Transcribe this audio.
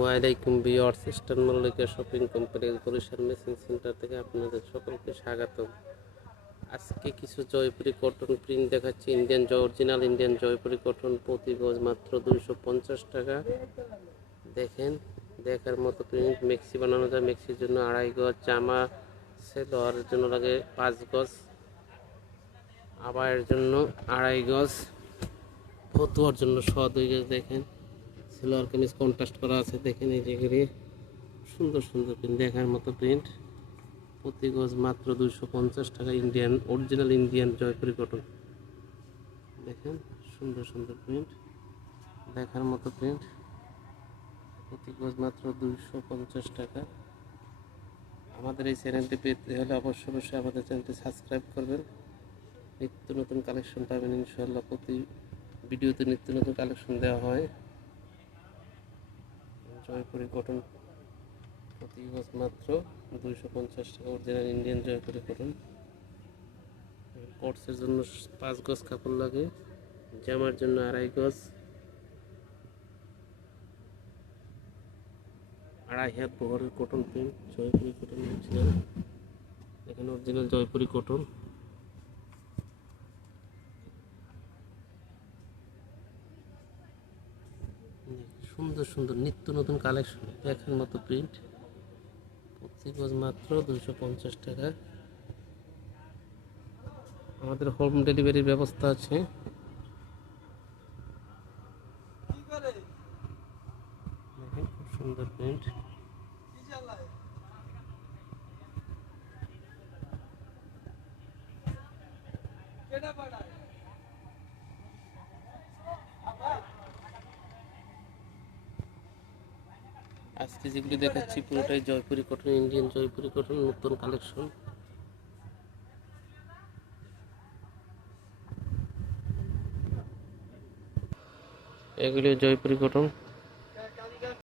ওয়ালাইকুম viewers, eastern Mallika shopping complex Barishal machine centre থেকে আপনাদের সকলকে স্বাগতম। আজকে কিছু জয়পুরি কটন প্রিন্ট দেখাচ্ছি। অরিজিনাল ইন্ডিয়ান জয়পুরি কটন, প্রতি গজ মাত্র 250 টাকা। দেখেন, দেখার মতো প্রিন্ট। মেক্সি বানানো যায়, মেক্সির জন্য 2.5 গজ, জামা সেলোয়ারের জন্য লাগে 5 গজ, আবায়ের জন্য 2.5 গজ, ফতুয়ার জন্য 2 গজ। দেখেন, সেলোয়ার কামিজ কন্ট্রাস্ট করা আছে। দেখেন এই যেগুলি সুন্দর সুন্দর প্রিন্ট, দেখার মতো প্রিন্ট। প্রতি গজ মাত্র 250 টাকা। Original Indian Jaipuri cotton. দেখেন সুন্দর সুন্দর প্রিন্ট, দেখার মতো প্রিন্ট। প্রতি গজ মাত্র 250 টাকা। আমাদের এই চ্যানেলটি পেতে হলে অবশ্যই আমাদের চ্যানেলটি সাবস্ক্রাইব করবেন। নিত্য নতুন কালেকশন পাবেন ইনশাআল্লাহ। প্রতি ভিডিওতে নিত্য নতুন কালেকশন দেওয়া হয়। জয়পুরি কটন প্রতি গজ মাত্র 250 টাকা। Original Indian Jaipuri cotton. কোটসের জন্য 5 গজ কাপড় লাগে, জামার জন্য 2.5 গজ, 2.5 হাত বহরের cotton print, Jaipuri cotton original. এখানে অরিজিনাল জয়পুরি কটন। সুন্দর সুন্দর নিত্য নতুন কালেকশন, দেখার মতো প্রিন্ট। প্রতি গজ মাত্র 250 টাকা। আমাদের হোম ডেলিভারির ব্যবস্থা আছে। দেখেন খুব সুন্দর প্রিন্ট। আজকে যেগুলি দেখাচ্ছি পুরোটাই Jaipuri cotton, Indian Jaipuri cotton, নতুন কালেকশন। এগুলি জয়পুরি কটন।